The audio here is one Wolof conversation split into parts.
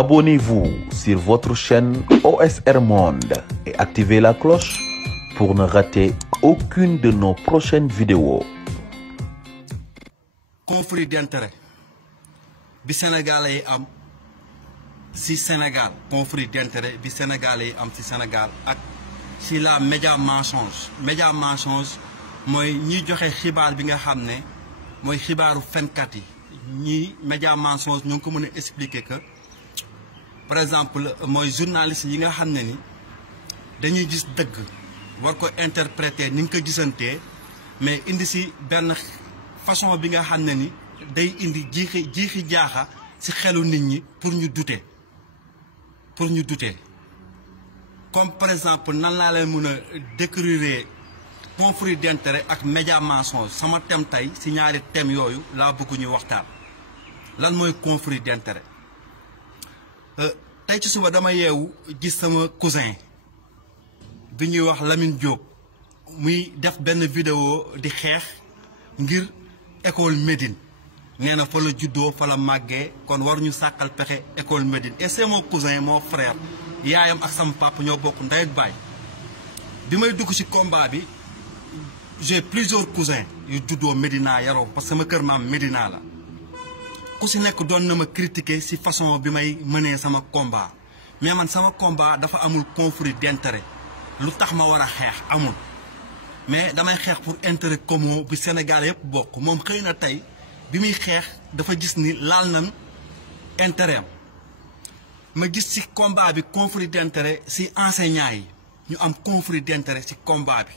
Abonnez-vous sur votre chaîne OSR Monde et activez la cloche pour ne rater aucune de nos prochaines vidéos. Conflit d'intérêt bi Sénégalais yi am ci Sénégal, conflit d'intérêt bi Sénégalais yi am ci Sénégal ak ci la média mensonge mooy ñiy joxe xibaar bi nga xam ne mooy xibaaru fenkat yi ñi média mensonge ñoo ngi ko mën a expliquer que par exemple mooy journaliste yi nga xam ne ni dañuy gis dëgg war ko interpréter ni nga ko gisantee mais indi ci benn façon bi nga xam ne ni day indi jiixi jaaxa ci xelu nit ñi pour ñu douter comme par exemple nan laa leen mën a décrire conflit d'intérêt ak média mensonge sama thème tey ci ñaari thèmes yooyu laa bëgg ñu waxtaan lan mooy conflit d'intérêt. tey ci suba dama yeewu gis sama cousin bi ñuy wax Lamine Diop muy def benn vidéo di xeex ngir école Médine nee na fa la juddoo fa la màggee kon waruñu sàkkal pexe école Médine et c'est mon cousin mon frère yaayam ak sama papa ñoo bokk ndey ak baay bi may dugg ci combat bi j'ai plusieurs cousins yu juddoo Médina yaroo parce que sama kër maam Médina la ku ci nekk doon na ma critiquer ci façon bi may mënee sama combat mais man sama combat dafa amul conflit d'intérêt lu tax ma war a xeex amul mais damay xeex pour intérêt commun bi Sénégal yëpp bokk moom xëy na tey bi muy xeex dafa gis ni laal nañ intérêt am ma gis ci combat bi conflit d'intérêt ci enseignants yi ñu am conflit d'intérêt ci combat bi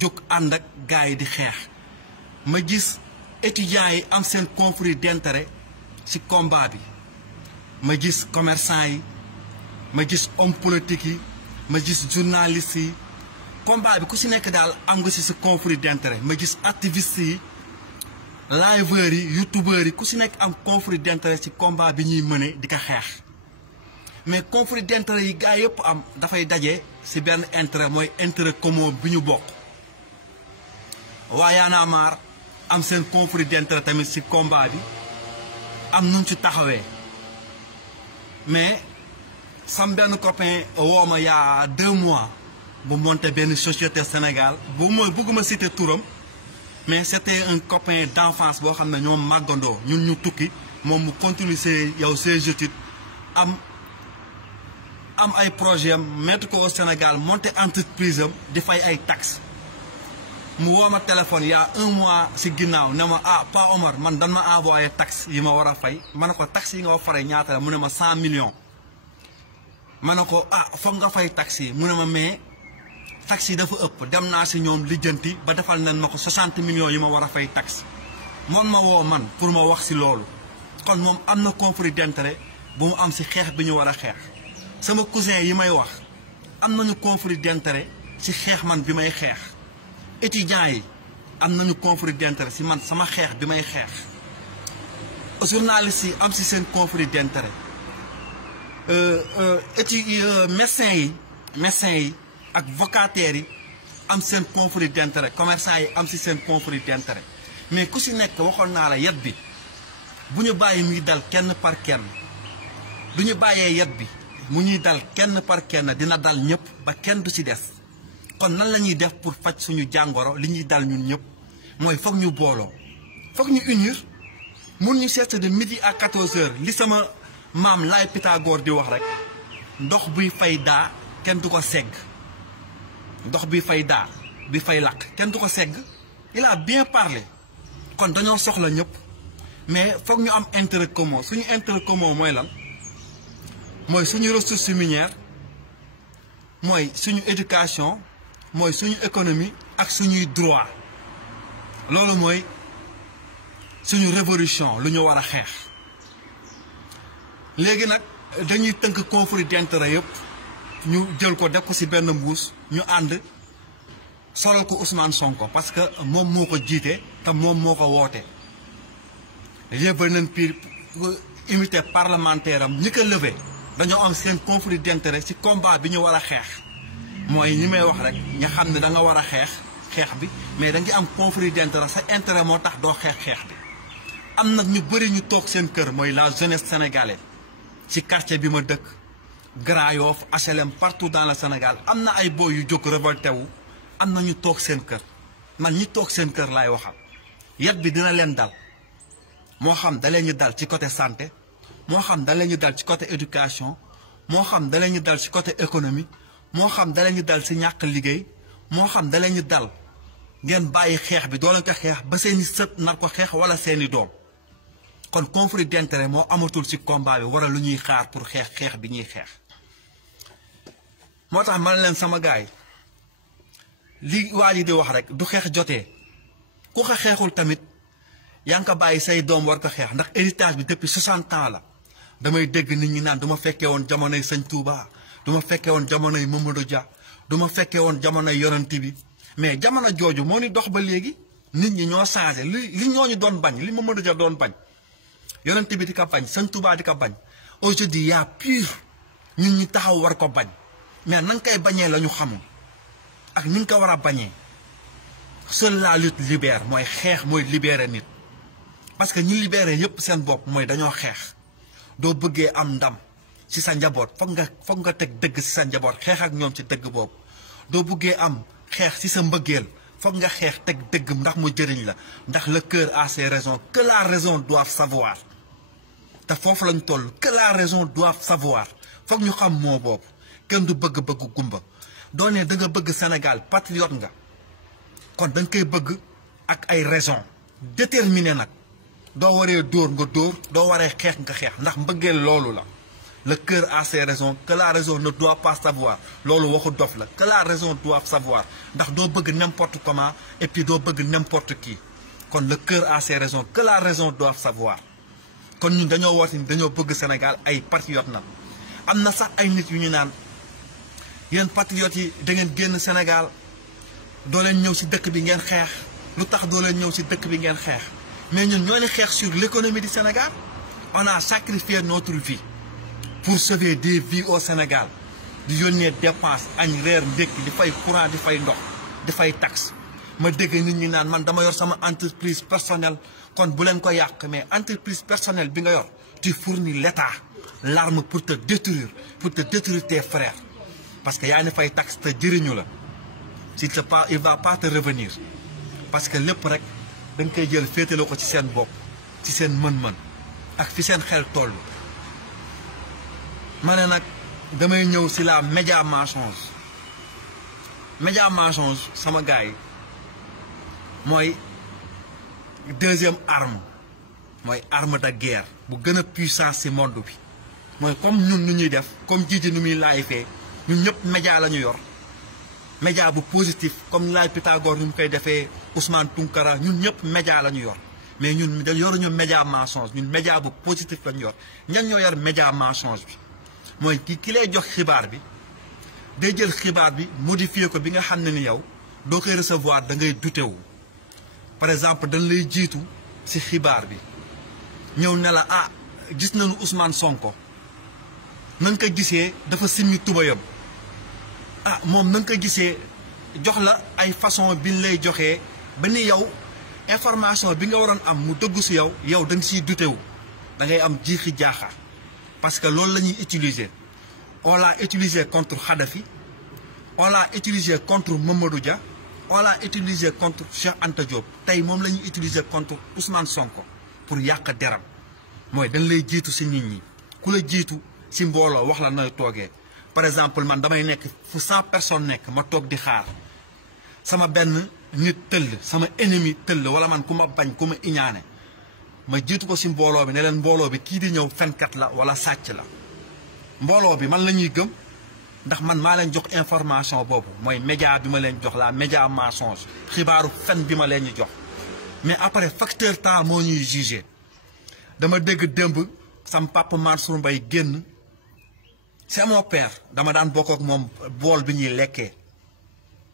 jóg ànd ak gars yi di xeex ma gis étudiants yi am seen conflit d'intérêt ci combat bi ma gis commerçants yi ma gis homme politique yi ma gis journalistes yi combat bi ku ci nekk daal am nga ci sa conflit d'intérêt ma gis activistes yi liveurs yi youtubeurs yi ku ci nekk am conflit d'intérêt ci combat bi ñuy mëne di ko xeex mais conflit d'intérêt yi gars yëpp am dafay daje ci benn intérêt mooy intérêt commun bi ñu bokk waa Y'en a marre am seen conflit d'intérêt tamit ci combat bi am nuñ ci taxawee mais sam benn copain woo ma y'a 2 mois bu monté benn société Sénégal bu ma bëgguma citer turam mais c'était un copain d'enfance boo xam ne ñoom màggandoo ñun ñu tukki moom mu continuer ses études am ay projet am mettre ko au Sénégal monter entreprise am di fay ay taxes mu woo ma téléphone y a 1 mois ci ginnaaw ne ma Pa Omar man dan ma envoyé taxes yi ma war a fay ma ne ko taxes yi nga war a fay ñaata la mu ne ma 100 millions ma ne ko foog nga fay taxes yi mu ne ma mais taxes yi dafa ëpp dem naa ci ñoom lijjanti ba defal nañ ma ko 60 millions yi ma war a fay taxes moom ma woo man pour ma wax ci loolu kon moom am na conflit d'intérêt bu mu am ci xeex bi ñu war a xeex sama cousin yi may wax am nañu conflit d'intérêt ci xeex man bi may xeex étudiants yi am nañu conflit d'intérêt ci man sama xeex bi may xeex journalistes yi am ci seen conflit d'intérêt médecins yi ak vacataires yi am seen conflit d'intérêt commerçants yi am ci seen conflit d'intérêt mais ku ci nekk waxoon naa la yat bi bu ñu bàyyi muy dal kenn par kenn du ñu bàyyee yat bi mu ñuy dal kenn par kenn dina dal ñëpp ba kenn du ci des kon nan la ñuy def pour faj suñu jàngoro li ñuy dal ñun ñëpp mooy foog ñu booloo foog ñu unir mun ñu seet de midi à 14h li sama maam Laay Pythagore di wax rek ndox buy fay daa kenn du ko segg ndox bi fay daa bi fay lakk kenn du ko segg il a bien parlé kon dañoo soxla ñëpp mais foog ñu am intérêt commun suñu intérêt commun mooy lan mooy suñu ressources minières mooy suñu éducation mooy suñu économie ak suñuy droit loolu mooy suñu révolution lu ñu war a xeex léegi nag dañuy tënk conflit d'intérêt yëpp ñu jël ko def ko ci benn mbuus ñu ànd solal ko Ousmane Sonko parce que moom moo ko jiite te moom moo ko woote yëbal nañ piir unité parlementaire am ñi ko levé dañoo am seen conflit d'intérêt ci combat bi ñu war a xeex mooy ñi may wax rek nga xam ne da nga war a xeex bi mais da nga am conflit d'intérêt sa intérêt moo tax doo xeex bi am nag ñu bëri ñu toog seen kër mooy la jeunesse sénégalaise ci quartier bi ma dëkk Grand Yoff HLM partout dans le Sénégal am na ay boy yu jóg révolté wu am na ñu toog seen kër man ñi toog seen kër laay waxal yat bi dina leen dal moo xam da leen ñu dal ci côté santé moo xam da leen ñu dal ci côté éducation moo xam da leen ñu dal ci côté économie moo xam da leen ñu dal ci ñàkk liggéey moo xam da leen ñu dal ngeen bàyyi xeex bi doo leen ko xeex ba seeni sët nar ko xeex wala seeni doom kon conflit d'intérêt moo amatul ci combat bi wara lu ñuy xaar pour xeex bi ñuy xeex moo tax man leen sama gaay li waa ji di wax rek du xeex jotee ku ko xeexul tamit yaa ngi ko bàyyi say doom war ko xeex ndax héritage bi depuis 60 ans la damay dégg nit ñi naan du ma fekkee woon jamonoy Sëñ Touba du ma fekkee woon jamonoy Mamadou Dia du ma fekkee woon jamonoy yonent bi mais jamono jooju moo ni dox ba léegi nit ñi ñoo changé li ñooñu doon bañ li Mamadou Dia doon bañ yonent bi di ko bañ Sëñ Touba di ko bañ aujourd'hui y a pire ñun ñi taxaw war ko bañ mais na nga koy bañee la ñu xamul ak ni nga ko war a bañee seule la lutte libère mooy xeex mooy libérer nit parce que ñi libéré yépp seen bopp mooy dañoo xeex doo bëggee am ndam ci sa njaboot foog nga teg dëgg ci sa njaboot xeex ak ñoom ci dëgg boobu doo bëggee am xeex ci sa mbëggeel foog nga xeex teg dëgg ndax mu jëriñ la ndax le cœur a ses raisons que la raison doit savoir te foofu lañ toll que la raison doit savoir foog ñu xam moo boobu kenn du bëgg-bëgg gumba doo ne da nga bëgg Sénégal patriote nga kon da nga koy bëgg ak ay raison déterminé nag doo waree dóor nga dóor doo waree xeex nga xeex ndax mbëggeel loolu la le cœur a ses raisons que la raison ne doit pas savoir loolu waxu dof la que la raison doit savoir ndax doo bëgg n'importe comment et puis doo bëgg n'importe qui kon le cœur a ses raisons que la raison doit savoir kon ñun dañoo woote ni dañoo bëgg Sénégal ay patriote na am na sax ay nit yu ñu naan yéen patriotes yi da ngeen génn Sénégal doo leen ñëw ci dëkk bi ngeen xeex lu tax doo leen ñëw ci dëkk bi ngeen xeex mais ñun ñoo ni xeex sur l'économie du Sénégal on a sacrifié notre vie pour sauver des vies au Sénégal di yónnee dépense añ reer ndékki di fay courant di fay ndox di fay taxe ma dégg nit ñi naan man dama yor sama entreprise personnelle kon bu leen ko yàq mais entreprise personnelle bi nga yor tu fournis l'État l'arme pour te détruire tes frères parce que yaa ni fay taxe te jëriñu la si te pas il va pas te revenir parce que lépp rek da nga koy jël féetale ko ci seen bopp ci seen mën-mën ak fi seen xel toll ma ne nag damay ñëw si la média mensonge sama gars yi mooy deuxième arme mooy arme de guerre bu gën a puissance si monde bi mooy comme ñun nu ñuy def comme Jiji nu muy laay fee ñun ñëpp média la ñu yor média bu positif comme laay Pythagore ñu koy defee Ousmane Tounkara ñun ñëpp média la ñu yor mais ñun dañ yoruñu média mensonge ñun média bu positif la ñu yor ñan ñoo yor média mensonge bi mooy ki lay jox xibaar bi day jël xibaar bi modifier ko bi nga xam ne ni yow doo koy recevoir da ngay douté wu par exemple dañ lay jiitu ci xibaar bi ñëw ne la ah gis nañu Ousmane Sonko na nga ko gisee dafa simmi tubayam ah moom na nga ko gisee jox la ay façon biñ lay joxee ba ni yow information bi nga waroon am mu dëggu ci yow da nga ciy douté wu da ngay am jiixi jaaxa parce que loolu la ñuy utiliser on l'a utilisé contre Kadhafi on l'a utilisé contre Mamadou Dia on l'a utilisé contre Cheikh Anta Diop tey moom la ñuy utiliser contre Ousmane Sonko pour yàq deram mooy dañ lay jiitu ci nit ñi ku la jiitu ci mbooloo wax la nooy toogee par exemple man damay nekk fu 100 personnes nekk ma toog di xaar sama benn nit tëll sama ennemi tëll wala man ku ma bañ ku ma iñaane ma jiitu ko ci mbooloo bi ne leen mbooloo bi kii di ñëw fenkat la wala sàcc la mbooloo bi man la ñuy gëm ndax man maa leen jox information boobu mooy média bi ma leen jox la média mensonge xibaaru fen bi ma leen ñu jox mais après facteur temps moo ñuy jugé dama dégg démb sam papa Mansour Mbaye génn c'est mon père dama daan bokk ak moom bool bi ñuy lekkee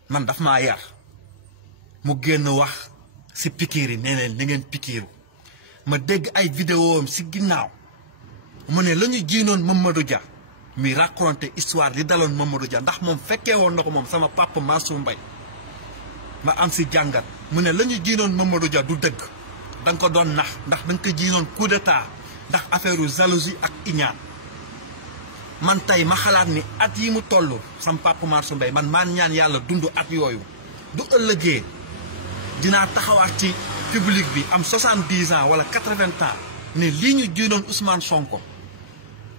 man daf maa yar mu génn wax ci pikiir yi nee leen ni ngeen pikiiru ma dégg ay vidéo am ci ginnaaw mu ne la ñu jiinoon Mamadou Dia mi raconté histoire li daloon Mamadou Dia ndax moom fekkee woon na ko moom sama papa Mansour Mbaye ma am ci jàngat mu ne la ñu jiinoon Mamadou Dia du dëgg da nga ko doon nax ndax da nga ko jiinoon coup d'état ndax affaire jalousie ak iñaan man tey ma xalaat ni at yi mu toll sam Papa Mansour Mbaye man maan ñaan yàlla dund at yooyu du ëllëgee dinaa taxawaat ci public bi am 70 ans wala 80 ans ne lii ñu jiinoon Ousmane Sonko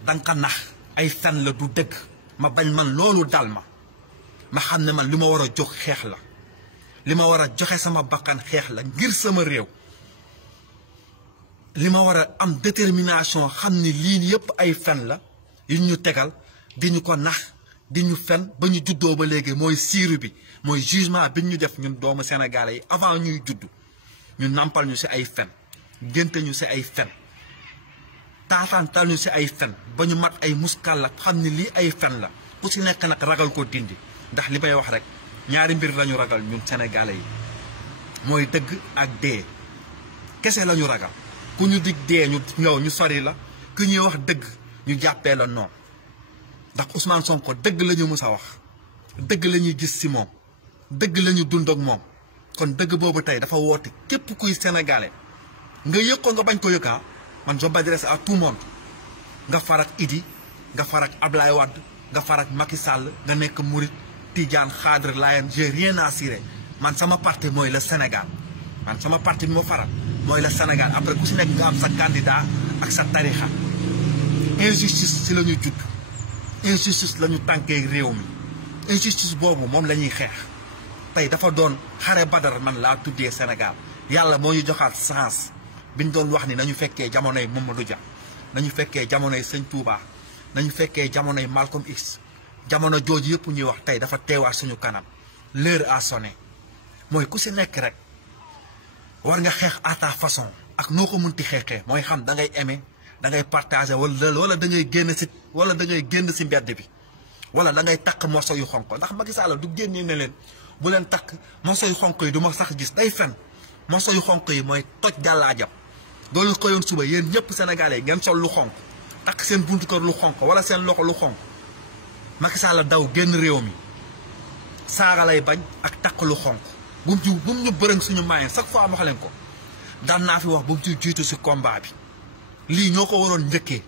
danga ko nax ay fen la du dëgg ma bañ man loolu dal ma xam ne man li ma war a jóg xeex la li ma war a joxe sama bakkan xeex la ngir sama réew li ma war a am détermination xam ni lii yëpp ay fen la yu ñu tegal di ñu ko nax di ñu fen ba ñu juddoo ba léegi mooy siiru bi mooy jugement bi ñu def ñun doomu sénégalais yi avant ñuy judd ñu nampal ñu ci ay fen génte ñu ci ay fen taatantal ñu ci ay fen ba ñu mat ay muskal xam ni lii ay fen la ku ci nekk nag ragal ko dindi ndax li may wax rek ñaari mbir lañu ragal ñun sénégalais yi mooy dëgg ak dee kese lañu ragal ku ñu dig dee ñu ñëw ñu sori la ku ñuy wax dëgg ñu jàppee la noonu ndax Ousmane Sonko dëgg la ñu mës a wax dëgg la ñuy gis ci moom dëgg la ñu dund ak moom kon dëgg boobu tey dafa woote képp kuy sénégalais nga yëg ko nga bañ ko yëg man je m'adresse à tout le monde nga farak Idi nga farak Ablaye Wade nga farak Macky Sall nga nekk Mouride Tidiane Khadre Layen j'ai rien à cirer man sama parti mooy le Sénégal man sama parti bi ma faral mooy le Sénégal après ku si nekk nga am sa candidat ak sa tarixa injustice ci la ñu judd injustice la ñu tànkee réew mi injustice boobu moom la ñuy xeex tey dafa doon xare Badar man laa tuddee Sénégal yàlla moo ñu joxaat chance biñ doon wax ni nañu fekkee jamonoy Mamadou Dia nañu fekkee jamonoy Sëñ Touba nañu fekkee jamonoy Malcolm X jamono jooju yëpp ñuy wax tey dafa teewaat suñu kanam l'heure a sonné mooy ku si nekk rek war nga xeex à ta façon ak noo ko munti xeexee mooy xam da ngay aimer da ngay partager wala da ngay génn si wala da ngay génn si mbedd bi wala da ngay takk morso yu xonk ndax Macky Sall du génnee ne leen bu leen takk morso yu xonk yi du ma sax gis day fen morso yu xonk yi mooy toj gàllaajam doolu xëyoon suba yéen ñëpp sénégalais ngeen sol lu xonk takk seen buntu kër lu xonk wala seen loxo lu xonk Macky Sall daw génn réew mi saaga lay bañ ak takk lu xonk bu mu ñu bërëng suñu maayen chaque fois ma wax leen ko daan naa fi wax bu mu ci jiitu si combat bi lii ñoo ko waroon njëkkee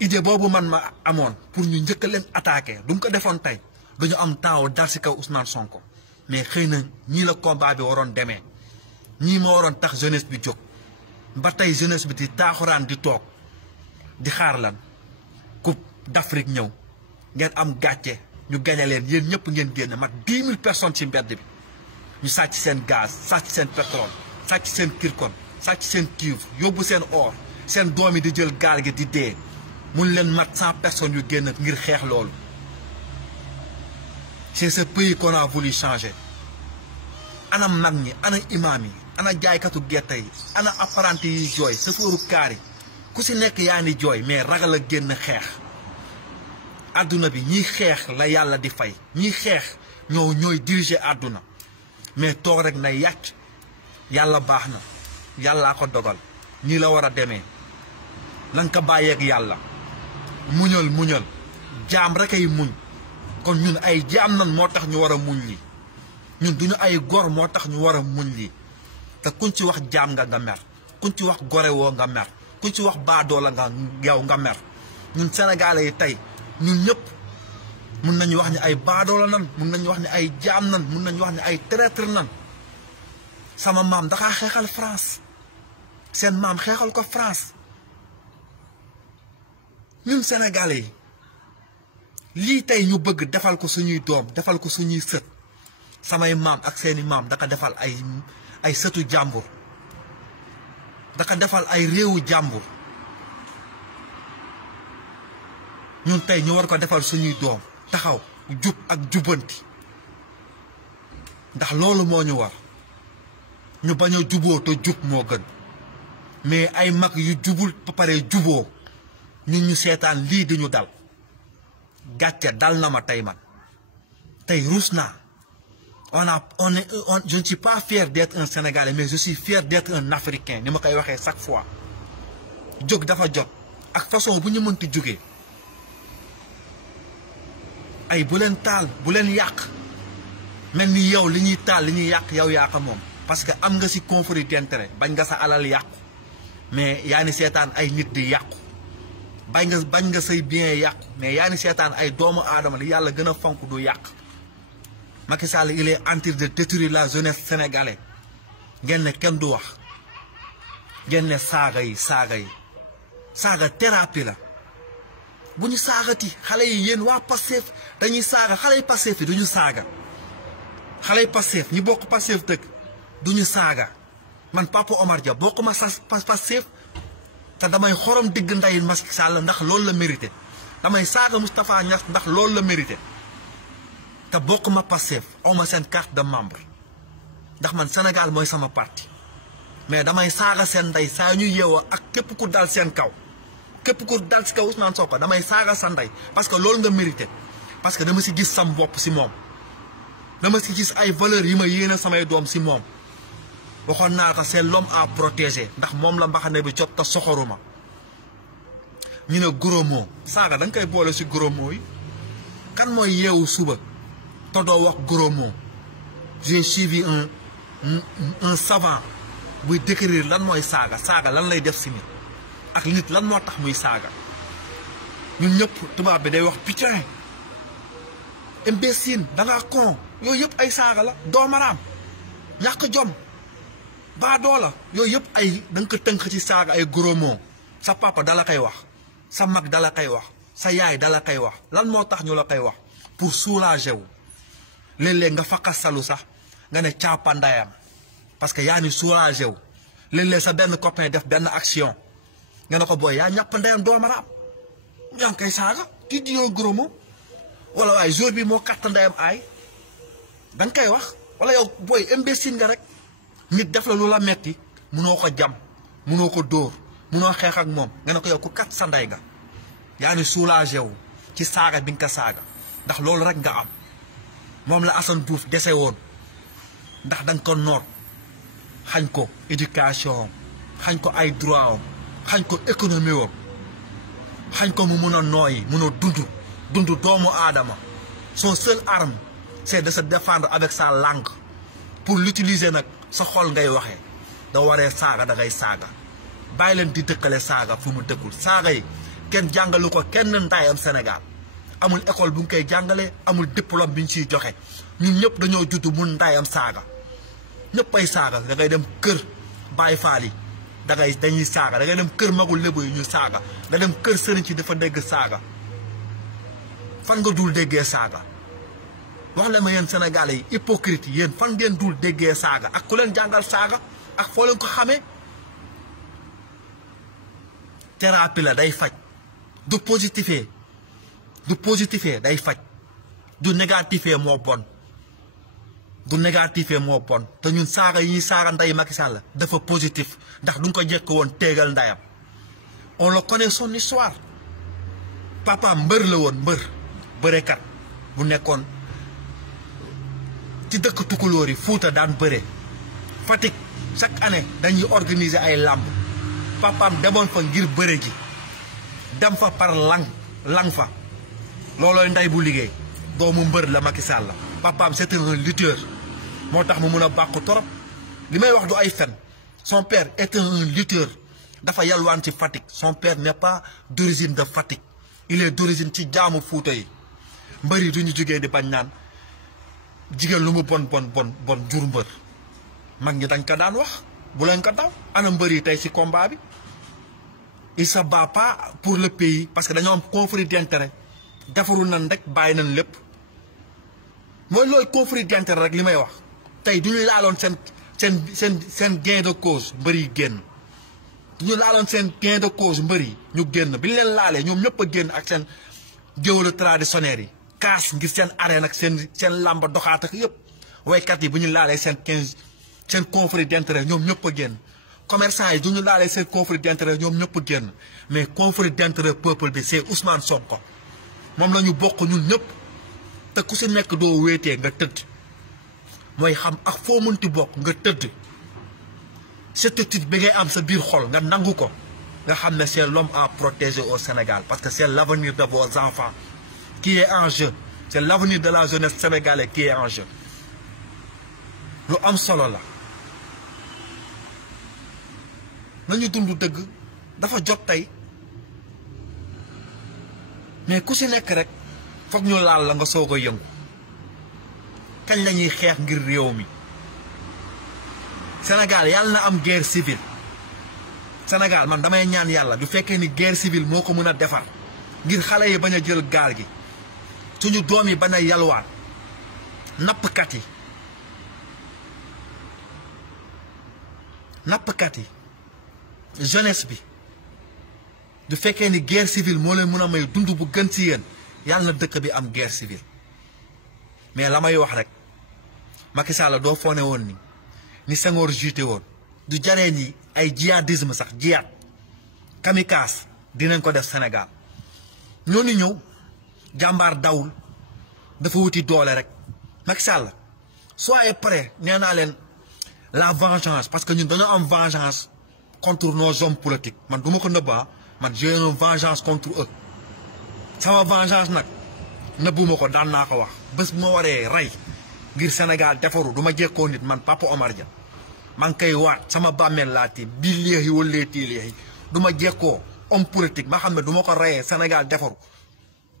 idée boobu man ma amoon pour ñu njëkk leen attaqué du mu ko defoon tey dañu am temps dal si kaw Ousmane Sonko mais xëy na ñii la combat bi waroon demee ñii moo waroon tax jeunesse bi jóg ba tey jeunesse bi di taaxuraan di toog di xaar lan coupe d'Afrique ñëw ngeen am gàcce ñu gañe leen yéen ñëpp ngeen génn mat 10 000 personnes ci mbedd bi ñu sàcc seen gaz sàcc seen pétrole sàcc seen kirkon sàcc seen cuivre yóbbu seen or seen doom yi di jël gaal gi di dee mun leen mat 100 personnes yu génn ngir xeex loolu c'est ce pays qu'on a voulu changer ana mag ñi ana imam yi ana jaaykatu gerte yi ana apprenti yi jooy chauffeuru kaar yi ku si nekk yaa ni jooy mais ragal a génn xeex àdduna bi ñiy xeex la yàlla di fay ñiy xeex ñooy diriger àdduna mais toog rek na yàcc yàlla baax na yàllaa ko dogal ñii la war a demee lan ko bàyyeeg yàlla muñal jaam rek ay muñ kon ñun ay jaam nan moo tax ñu war a muñ lii ñun duñu ay gor moo tax ñu war a muñ lii te kuñ ci wax jaam nga mer kuñ ci wax gore woo nga mer kuñ ci wax baadoo la nga mer ñun sénégalais yi tey ñun ñëpp mun nañu wax ni ay baadoo la nan mun nañu wax ni ay jaam nan mun nañu wax ni ay traître nan sama maam daxaa xeexal France seen maam xeexal ko France ñun sénégalais yi lii tey ñu bëgg defal ko suñuy doom defal ko suñuy sët samay maam ak seeni maam daka defal ay sëtu jàmbur daka defal ay réewu jàmbur ñun tey ñu war ko defal suñuy doom taxaw jub ak jubanti ndax loolu moo ñu war ñu bañ a juboo te jub moo gën mais ay mag yu jubul ba pare juboo ñun ñu seetaan lii di ñu dal gàcce dal na ma tey man tey ruus naa je ne suis pas fier d'être un Sénégalais mais je suis fier d'être un Africain ni ma koy waxee chaque fois jóg dafa jot ak façon bu ñu mënti jógee ay bu leen taal bu leen yàq mel ni yow li ñuy taal li ñuy yàq yow yaa ko moom parce que am nga ci conflit d'intérêt bañ nga sa alal yàqu mais yaa ni seetaan ay nit di yàqu bañ nga say bien yàqu mais yaa ni seetaan ay doomu aadama li yàlla gën a fonk du yàq. Macky Sall il est en train de détruire la jeunesse sénégalaise ngeen ne kenn du wax ngeen ne saaga yi saaga thérapie la bu ñu saagati xale yi yéen waa Pastef dañuy saaga xale yi Pastef yi du ñu saaga xale yi Pastef ñi bokk Pastef dëkk du ñu saaga man Papa Omar Dia bokk ma sa Pastef te damay xorom digg nday Macky Sall ndax loolu la mérité damay saaga Moustapha Niasse ndax loolu la mérité te bokk ma Pastef aw ma seen carte de membre ndax man Sénégal mooy sama parti mais damay saaga seen ndey saa ñu yeewoo ak képp ku dal seen kaw képp ku dal si kaw Ousmane Sonko damay saaga sa ndey parce que loolu nga mérité parce que dama si gis sam bopp si moom dama si gis ay valeurs yi ma yéene samay doom si moom waxoon naa ko c'est l'homme à protéger ndax moom la mbaxane bi jot te soxoruma ñu ne gros mot saaga da nga koy boole si gros mot yi kan mooy yeewu suba te doo wax gros mot j'ai suivi un savant buy décrire lan mooy saaga lan lay def si nit ak nit lan moo tax muy saaga ñun ñëpp tubaab bi day wax putain imbécile dangaa con yooyu yëpp ay saaga la doomaraam ñàkk jom baadoo la yooyu yëpp ay da nga ko tënk ci saaga ay gros mots sa papa dala koy wax sa mag dala koy wax sa yaay dala koy wax lan moo tax ñu la koy wax pour soulager wu léeg-léeg nga fakkasalu sax nga ne caapandayam parce que yaa ni soulagé wu léeg-léeg sa benn copain def benn action nga ne ko booy yaa ñàpp ndeyam doomaraam yaa ngi koy saaga kii di yoo gros mot wala waaye jour bi moo katt ndeyam aay da nga koy wax wala yow booy imbécile nga rek nit def la lu la metti munoo ko jam munoo ko dóor munoo xeex ak moom nga ne ko yow ku kat sa ndey nga yaa ni soulagé wu ci saaga bi nga ko saaga ndax loolu rek nga am moom la Assane Diouf dese woon ndax da nga ko noot xañ ko éducation xañ ko ay droit am xañ ko économie wam xañ ko mu mun a nooyi mun a dund doomu aadama son seul arme c'est de se défendre avec sa langue pour l'utiliser nag sa xol ngay waxee da waree saaga da ngay saaga bàyyi leen di dëkkale saaga fu mu dëkkul saaga yi kenn jàngalu ko kenn ndaayam Sénégal amul école bu ñu koy jàngalee amul diplôme bi ñu ciy joxe ñun ñëpp dañoo judd mun ndaayam saaga ñëpp ay saaga da ngay dem kër Baay Faal yi dañuy saaga da ngay dem kër magul lébu yi ñu saaga nga dem kër sëriñ ci dafa dégg saaga fan nga dul déggee saaga wax la ma yéen Sénégalais yi hypocrite yéen fan ngeen dul déggee saaga ak ku leen jàngal saaga ak foo leen ko xamee thérapie la day faj du positifee day faj du négatifee moo bon te ñun saaga yi ñuy saaga nday Macky Sall dafa positif ndax duñ ko jekk woon téegal ndayam on le connaît son histoire papa mbër la woon bërekat bu nekkoon ci dëkk tukulóor yi Fuuta daan bëre Fatick chaque année dañuy organiser ay làmb papaam demoon fa ngir bëre ji dem fa par lang fa loolooy nday bu liggéey doomu mbër la Macky Sall la papaam c'était un lutteur moo tax mu mun a bàqu torop li may wax du ay fen son père était un lutteur dafa yalwaan ci Fatick son père n'est pas d'origine de Fatick il est d'origine ci jaamu Fuuta yi mbër yi duñu jógee di bañ naan jigéen lu mu bon jur mbër mag ñi dañ ko daan wax bu leen ko daw ana mbër yi tey ci combat bi il se bat pas pour le pays parce que dañoo am conflit d'intérêt defarul nañ rek bàyyi nañ lépp mooy looy conflit d'intérêt rek li may wax tey du ñu laaloon seen gain de cause mbër yi génn du ñu laaloon seen gain de cause mbër yi ñu génn bi ñu leen laalee ñoom ñëpp a génn ak seen géwëlu traditionnels yi kaas ngir seen arène ak seen làmba doxaat ak yëpp waykat yi bu ñu laalee seen conflit d'intérêt ñoom ñëpp a génn commerçant yi du ñu laalee seen conflit d'intérêt ñoom ñëpp a génn mais conflit d'intérêt peuple bi c'est Ousmane Sonko moom la ñu bokk ñun ñëpp te ku si nekk doo wéetee nga tëdd mooy xam ak foo mënti bokk nga tëdd certitude bi ngay am sa biir xol nga nangu ko nga xam ne c'est l'homme à protéger au Sénégal parce que c'est l'avenir de vos enfants qui est en jeu c'est l'avenir de la jeunesse sénégalaise qui est en jeu lu am solo la nañu dund dëgg dafa jot tey mais ku si nekk rek foog ñu laal la nga soog a yëngu kañ la ñuy xeex ngir réew mi Sénégal yàlla na am guerre civile Sénégal man damay ñaan yàlla du fekkee ni guerre civile moo ko mën a defar ngir xale yi bañ a jël gaal gi suñu doom yi bañ a yalwaan nappkat yi jeunesse bi du fekkee ni guerre civile moo leen mën a may dund bu gën ci yéen yàlla na dëkk bi am guerre civile mais la may wax rek Macky Sall doo foone woon ni Senghor jiite woon du jaree ni ay djihadisme sax jihaad kamikaze dinañ ko def Sénégal ñooñu ñëw jàmbaar dawul dafa wuti doole rek Macky Sall soyez prêts nee naa leen la vengeance parce que ñun dañoo am vengeance contre nos hommes politiques man du ma ko nëbbaa man j'ai une vengeance contre eux sama vengeance nag nëbbuma ko daan naa ko wax bés bu ma waree rey ngir Sénégal defaru du ma jekkoo nit man Papa Omar Dia maa ngi koy waat sama bàmmeel laa tiim bii léexi wala tii léexi du ma jekkoo homme politique ma xam ne du ma ko reyee Sénégal defaru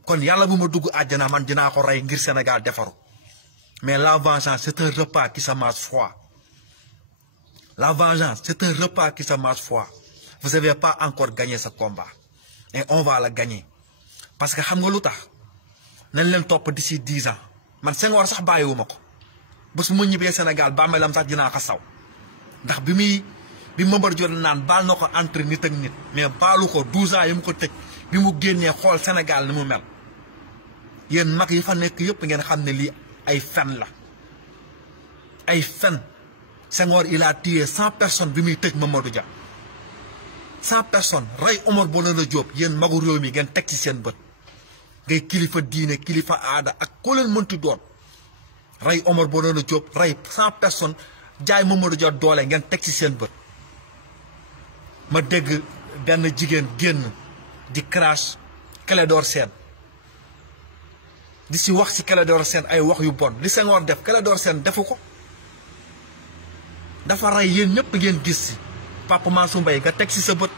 kon yàlla bu ma dugg àjjana man dinaa ko rey ngir Sénégal defaru mais la vengeance c'est un repas qui se mange froid la vengeance c'est un repas qui se mange froid vous n'avez pas encore gagné ce combat et on va le gagner parce que xam nga lu tax nañ leen topp d'ici 10 ans man Senghor sax bàyyiwuma ko bés bu ma ñibbee Sénégal bàmmeelam sax dinaa ko saw ndax bi Mamadou Dia naan baal na ko entre nit ak nit mais baalu ko 12 ans yi mu ko tëj bi mu génnee xool Sénégal ni mu mel yéen mag yi fa nekk yëpp ngeen xam ne lii ay fen la ay fen Senghor il a tué 100 personnes bi muy tëj Mamadou Dia 100 personnes rey Omar Bonheur Diop yéen magu réew mi ngeen teg ci seen bët ngay kilifa diine kilifa aada ak koo leen mënti doon rey Omar Bonheur Diop rey 100 personnes jaay Mamadou Dia doole ngeen teg ci seen bët ma dégg benn jigéen génn di crash Clédor Sène di si wax ci Clédor Sène ay wax yu bon li Senghor def Clédor Sène defu ko dafa rey yéen ñëpp ngeen gis si Papa Mansour Mbaye nga teg ci sa bët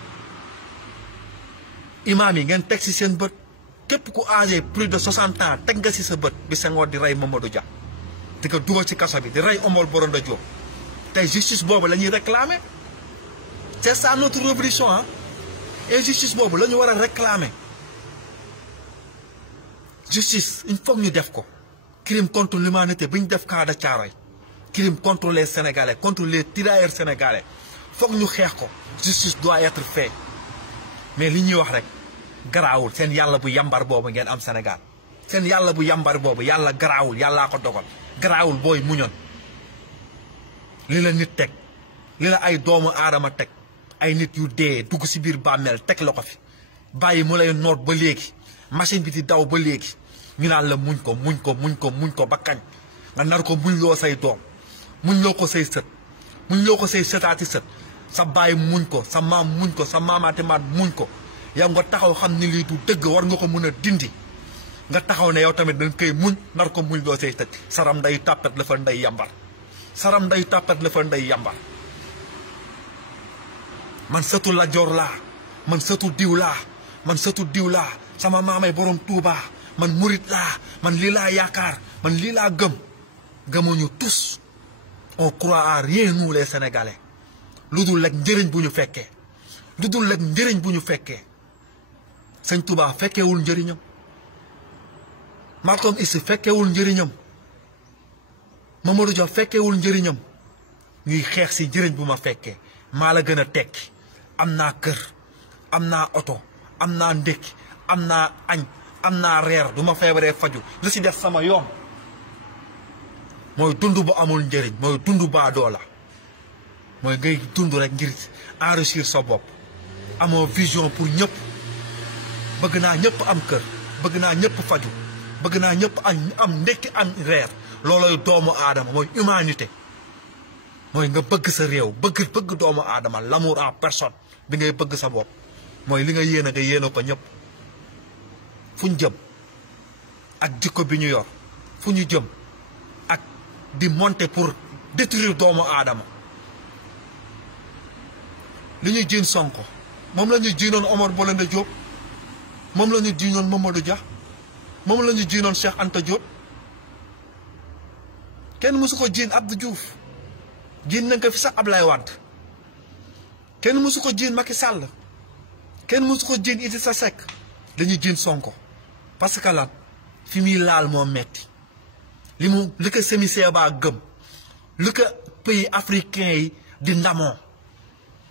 imaam yi ngeen teg ci seen bët képp ku âgé plus de 60 ans teg nga ci sa bët bi Senghor di rey Mamadou Dia di ko dugal ci kaso bi di rey Omar Bonheur Diop tey justice boobu la ñuy réclamer c'est ça notre révolution ah injustice boobu la ñu war a réclamer justice il faut ñu def ko crime contre l'humanité bi ñu def cas de Thiaroye crime contre les Sénégalais contre les tirailleurs sénégalais foog ñu xeex ko justice doit être fait mais li ñuy wax rek garaawul seen yàlla bu yambar boobu ngeen am Sénégal seen yàlla bu yambar boobu yàlla garaawul yàllaa ko dogal garaawul booy muñoon li la nit teg li la ay doomu aadama teg ay nit yu dee dugg ci biir bàmmeel teg la ko fi bàyyi mu lay noot ba léegi machine bi di daw ba léegi ñu naan la muñ ko ba kañ nga nar ko muñ loo say doom muñ loo ko say sët muñ loo ko say sëtaati sët sa bàyyi muñ ko sa maam muñ ko sa maamaati maat muñ ko yow nga taxaw xam ni lii du dëgg war nga ko mën a dindi nga taxaw ne yow tamit dañ koy muñ nar ko muñ loo say sët saram nday tàppet la fa nday yambar saram nday tàppet la fa nday yambar man sëtu Lat Joor laa man sëtu diw laa man sëtu diw laa sama maamay borom Tuubaa man murit laa man lii laa yaakaar man lii laa gëmuñu tous on croit à rien nous les Sénégalais lu dul lekk njëriñ bu ñu fekkee lu dul lekk njëriñ bu ñu fekkee Sëñ Tuubaa fekkeewul njëriñam Malcolm X fekkeewul njëriñam Mamadou Dia fekkeewul njëriñam ñuy xeex si njëriñ bu ma fekkee maa la gën a tekki am naa kër am naa oto am naa ndékki am naa añ am naa reer du ma feebaree faju lu si def sama yoon mooy dund bu amul njëriñ mooy dund baadoo la mooy ngay dund rek ngir enrichir sa bopp amoo vision pour ñëpp bëgg naa ñëpp am kër bëgg naa ñëpp faju bëgg naa ñëpp am ndékki am reer looloy doomu aadama mooy humanité mooy nga bëgg sa réew bëgg doomu aadama l'amour en personne bi ngay bëgg sa bopp mooy li nga yéene ko ñëpp fu ñu jëm ak jikko bi ñu yor fu ñu jëm ak di monter pour détruire doomu aadama li ñu jiin Sonko moom la ñu jiinoon Omar Bonheur Diop moom la ñu jiinoon Mamadou Dia moom la ñu jiinoon Cheikh Anta Diop kenn mësu ko jiin Abdou Diouf jiin nañ ko fi sax Ablaye Wade kenn mësu ko jiin Macky Sall kenn mësu ko jiin Idrissa Seck dañuy jiin Sonko parce que lan fi muy laal moo metti li ko Semi Seba gëm li ko pays africain yi di ndamoo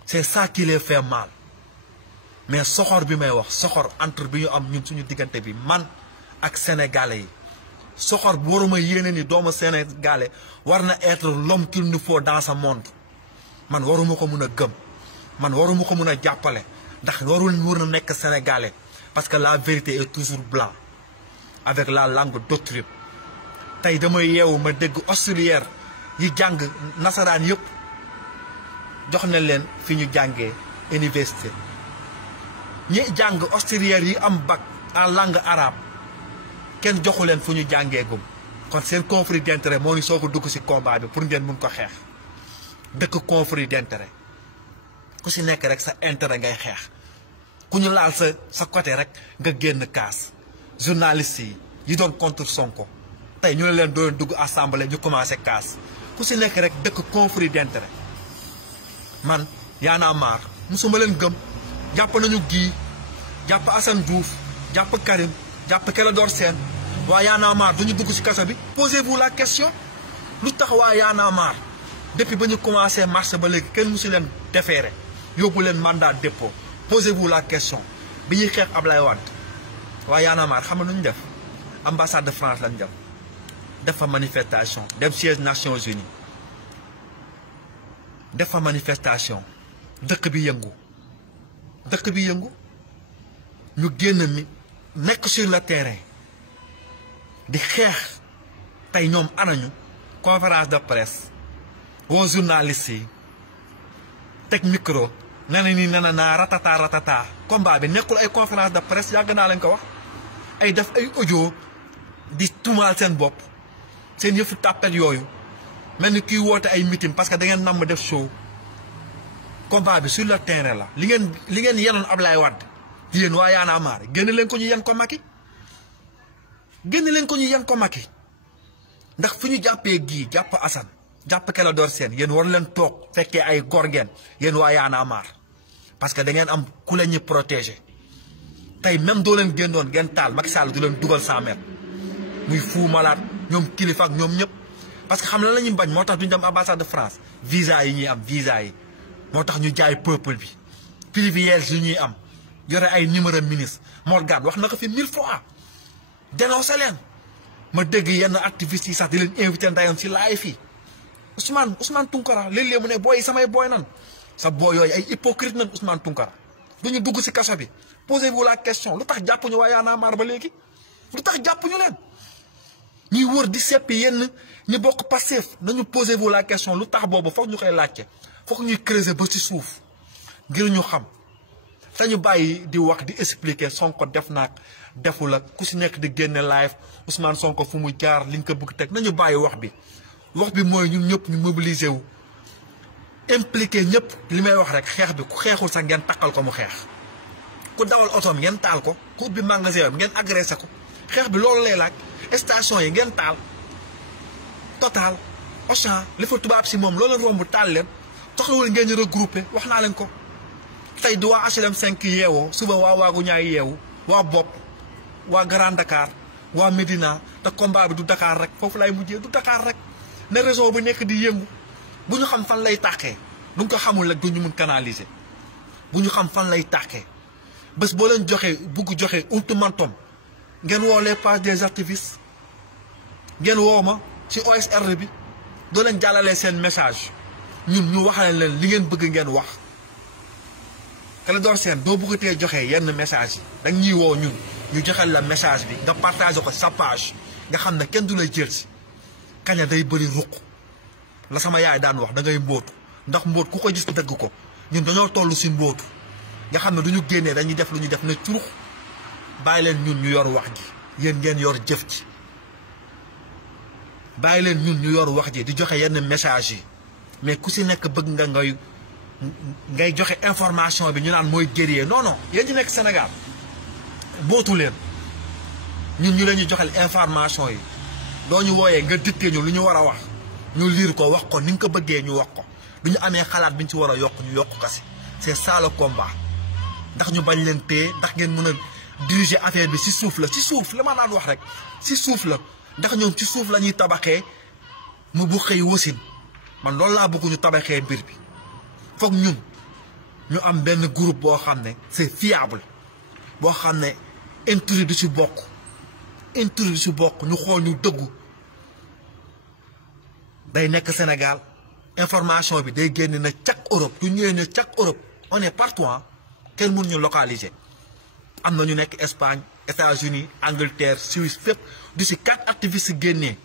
c'est ça qui les fait mal mais soxor bi may wax soxor entre bi ñu am ñun suñu diggante bi man ak sénégalais yi soxor bu waruma yéene ni doomu sénégalais war na être l'homme qu'il nous faut dans ce monde man waruma ko mun a gëm man waruma ko mun a jàppale ndax war na nekk sénégalais parce que la vérité est toujours blanc avec la langue d'autrui tey damay yeewu ma dégg auxiliaire yi jàng nasaraan yëpp jox na leen fi ñu jàngee université ñi jàng auxiliaire yi am bac en langue arabe kenn joxu leen fu ñu jàngee gum kon seen conflit d'intérêt moo ni soo ko dugg ci combat bi pour ngeen mun ko xeex dëkk conflit d'intérêt ku ci nekk rek sa intérêt ngay xeex ku ñu laal sa côté rek nga génn kaas journaliste yi doon contre Sonko tey ñu ne leen doon dugg assemblée ñu commencé kaas ku ci nekk rek dëkk conflit d'intérêt man Y'en a marre musuma leen gëm jàpp nañu Guy jàpp Assane Diouf jàpp Karim jàpp Clédor Sène waa Y'en a marre duñu dugg ci kaso bi posez-vous la question lu tax waa Y'en a marre depuis ba ñu commencé marché ba léegi kenn musu leen déféré yóbbu leen mandat dépôt posez-vous la question bi ñuy xeex Ablaye Wade waa Y'en a marre xam nga nu ñu def ambassade de France lañ dem def fa manifestation dem siège Nations Unies def fa manifestation dëkk bi yëngu ñu génn mi nekk sur le terrain di xeex tey ñoom anañu conférence de presse woo journaliste yi teg micro nana ni nana naa ratata combat bi nekkul ay conférence de presse yàgg naa leen ko wax ay def ay audio di tuumaal seen bopp seen yëfu tàppet yooyu mel ni kuy woote ay meeting parce que da ngeen namm def show combat bi sur le terrain la li ngeen yenoon Ablaye Wade yéen waa Y'en a marre génn leen ko ñu yen ko Macky ndax fu ñu jàppee Guy jàpp Assane jàpp Clédor Sène yéen war leen toog fekkee ay góor ngeen yéen waa Y'en a marre parce que da ngeen am ku leen ñu protéger tey même doo leen génnoon ngeen taal Macky Sall du leen dugal 100 mètres muy Fou Malade ñoom kilifa ak ñoom ñëpp parce que xam na la ñuy bañ moo tax duñ dem ambassade de France visa yi ñuy am visa yi moo tax ñu jaay peuple bi privilège yi ñuy am yore ay numéro ministre Morgan wax na ko fi 1000 fois dénoncé leen ma dégg yenn activistes yi sax di leen invité ndayoon ci live fii Ousmane Tounkara léeg-léeg mu ne booy yi samay booy nan sa booy yooyu ay hypocrite nan Ousmane Tounkara duñu dugg ci kaso bi posez-vous la question lu tax jàppuñu waa Y'en a marre ba léegi lu tax jàppuñu leen ñuy wër di seppi yenn ñu bokk Pastef nañu posez-vous la question lu tax boobu foog ñu koy laajte foog ñuy creuser ba ci suuf ngir ñu xam te ñu bàyyi di wax di expliquer Sonko def naag deful ak ku ci nekk di génne live Ousmane Sonko fu mu jaar liñ ko bëgg teg nañu bàyyi wax bi mooy ñun ñëpp ñu mobiliser wu impliqué ñëpp li may wax rek xeex bi ku xeexul sax ngeen takkal ko mu xeex ku dawal otoom ngeen taal ko ku ubbi magasin ngeen agressé ko xeex bi loolu lay laaj station yi ngeen taal Total Auchan li fa tubaab si moom loolu romb taal leen soxlawul ngeen ñu regroupé wax naa leen ko tey du waa HLM 5 yeewoo suba waa waagu ñaay yeewu waa Bopp waa Grand Dakar waa Médina te combat bi du Dakar rek foofu lay mujjee du Dakar rek ne réseau bu nekk di yëngu bu ñu xam fan lay tàqee du nga ko xamul rek du ñu mun canaliser bu ñu xam fan lay tàqee bés boo leen joxee bugg joxe ultimatum ngeen woo les pages des activistes ngeen woo ma ci OSR bi doo leen jàllalee seen message ñun ñu waxale leen li ngeen bëgg ngeen wax Clédor Sène doo bëggatee joxe yenn message yi dañ ñuy woo ñun ñu joxel la message bi nga partagé ko sa page nga xam ne kenn du lay jël si kaña day bëri ruq la sama yaay daan wax da ngay mbóotu ndax mbóot ku ko gis dëgg ko ñun dañoo toll si mbóotu nga xam ne du ñu génnee dañuy def lu ñu def ne curux bàyyi leen ñun ñu yor wax ji yéen ngeen yor jëf ji bàyyi leen ñun ñu yor wax ji di joxe yenn message yi mais ku si nekk bëgg nga ngay joxe information bi ñu naan mooy guerrier non non yéen ñi nekk Sénégal bootu leen ñun ñu leen ñu joxel information yi doo ñu wooyee nga dicté ñu lu ñu war a wax ñu liir ko wax ko ni nga ko bëggee ñu wax ko du ñu amee xalaat bi ñu ci war a yokk ñu yokk kasi c'est ça le combat ndax ñu bañ leen téye ndax ngeen mën a diriger affaire bi ci suuf la ma daan wax rek ci suuf la ndax ñoom ci suuf la ñuy tabaxee mu bu xëy wasin man loolu laa bëgg ñu tabaxee mbir bi foog ñun ñu am benn groupe boo xam ne c'est fiable boo xam ne intrus du ci bokk ñu xool ñu dëggu day nekk Sénégal information bi day génn na cak Europe ñu ñëwee ne cak Europe on est partout kenn mënu ñu localiser am na ñu nekk Espagne États-Unis Angleterre Suisse fépp du si 4 activistes génnee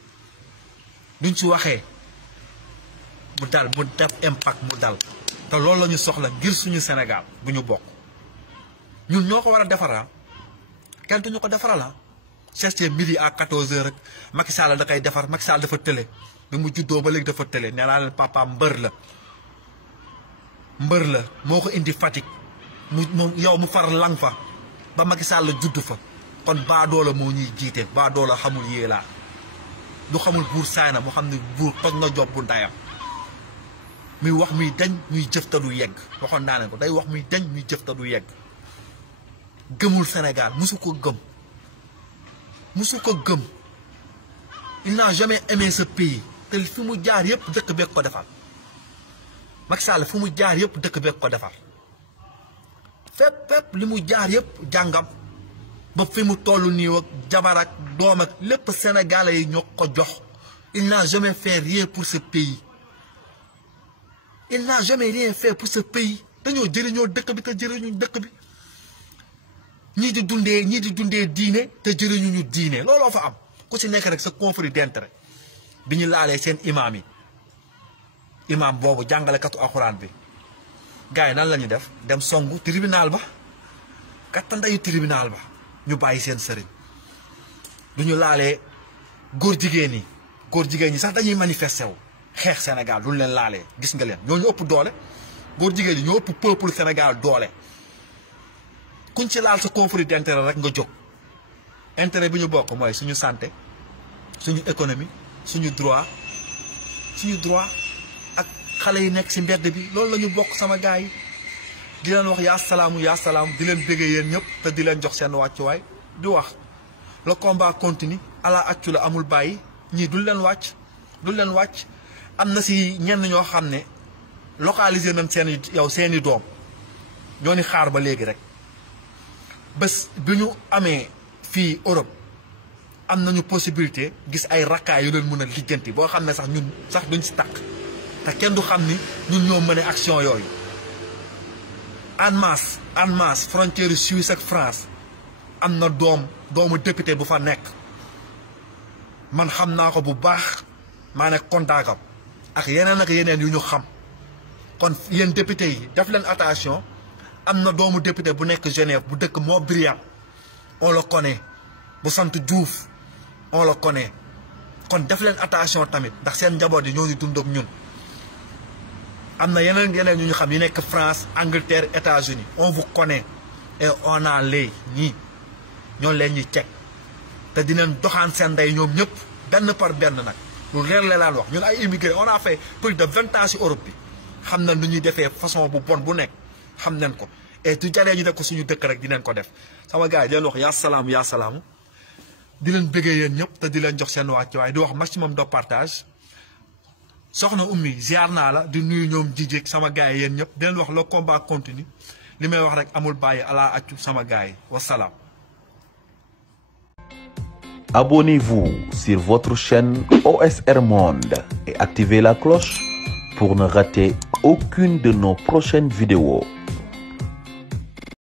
duñ ci waxee mu dal mu def impact mu dal te loolu la ñu soxla ngir suñu Sénégal bu ñu bokk ñun ñoo ko war a defara kenn duñu ko defaral cherché midi à 14h rek Macky Sall da koy defar Macky Sall dafa tële bi mu juddoo ba léegi dafa tële nee naa leen papa mbër la moo ko indi Fatick mu yow mu far lang fa ba Macky Sall judd fa kon baadoola moo ñuy jiite baadoola xamul yéelaa du xamul buur saay na moo xam ne buur toj na job bu ndayam muy wax muy dañ muy jëf te du yegg waxoon naa leen ko day wax muy dañ muy jëf te du yegg gëmul Sénégal musu ko gëm il n'a jamais aimé ce pays te fi mu jaar yëpp dëkk beeg ko defar Macky Sall fi mu jaar yëpp dëkk beeg ko defar fépp li mu jaar yëpp jàngam ba fi mu toll nii ak jabar ak doom ak lépp Sénégalais yi ñoo ko jox il n'a jamais fait rien pour ce pays dañoo jëriñoo dëkk bi te jëriñu dëkk bi ñii di dundee diine te jëriñu diine looloo fa am ku ci nekk rek sa conflit d'intérêt bi ñu laalee seen imaam yi imaam boobu jàngalekatu alxuraan bi gars yi nan la ñu def dem songu tribunal ba kattandayu tribunal ba ñu bàyyi seen sëriñ du ñu laalee góor jigéen ñi sax dañuy manifester wu xeex Sénégal duñ leen laalee gis nga leen ñooñu ëpp doole góor jigéen ñi ñoo ëpp peuple Sénégal doole kuñ ci laal sa conflit d'intérêt rek nga jóg intérêt bi ñu bokk mooy suñu santé suñu économie suñu droit ak xale yi nekk ci mbedd bi loolu la ñu bokk sama gars yi di leen wax yaa salaam di leen bëggee yéen ñëpp te di leen jox seen wàccuwaay di wax le combat continue ala accu la amul bàyyi ñii duñ leen wàcc am na ci ñenn ñoo xam ne localiser nañ seeni doom ñoo ni xaar ba léegi rek bés bi ñu amee fii Europe am nañu possibilité gis ay rakkaay yu leen mën a lijjanti boo xam ne sax ñun sax duñ ci takk te kenn du xam ni ñun ñoo mën a action yooyu en masse frontière Suisse ak France am na doomu député bu fa nekk man xam naa ko bu baax maa nekk kontaakam ak yeneen yu ñu xam kon yéen député yi def leen attention am na doomu député bu nekk Genève bu dëkk Montbriand on le connaît bu sant Diouf on le connaît kon def leen attention tamit ndax seen njaboot yi ñoo ñu dund ak ñun am na yeneen yu ñu xam yi nekk France Angleterre États-Unis on vous connaît et on a lay ñii ñoo leen ñuy cek te dinañ doxaan seen ndey ñoom ñëpp benn par benn nag lu leer la laan wax ñun ay immigré on a fait plus de 20 ans ci Europe bi xam na nu ñuy defee façon bu bon bu nekk xam nañ ko et du jaree ñu def ko suñu dëkk rek dinañ ko def sama gars yi di leen wax yaa salaamu di leen bëggee yéen ñëpp te di leen jox seen wàcc waaye di wax maximum de partage soxna Oumy ziar naa la di nuyu ñoom jijéeg sama gars yi yéen ñëpp di leen wax le combat continue li may wax rek amul bàyyi ala accu sama gars yi wasalaam. Abonnez-vous sur votre chaîne OSR Monde et activez la cloche pour ne rater aucune de nos prochaines vidéos.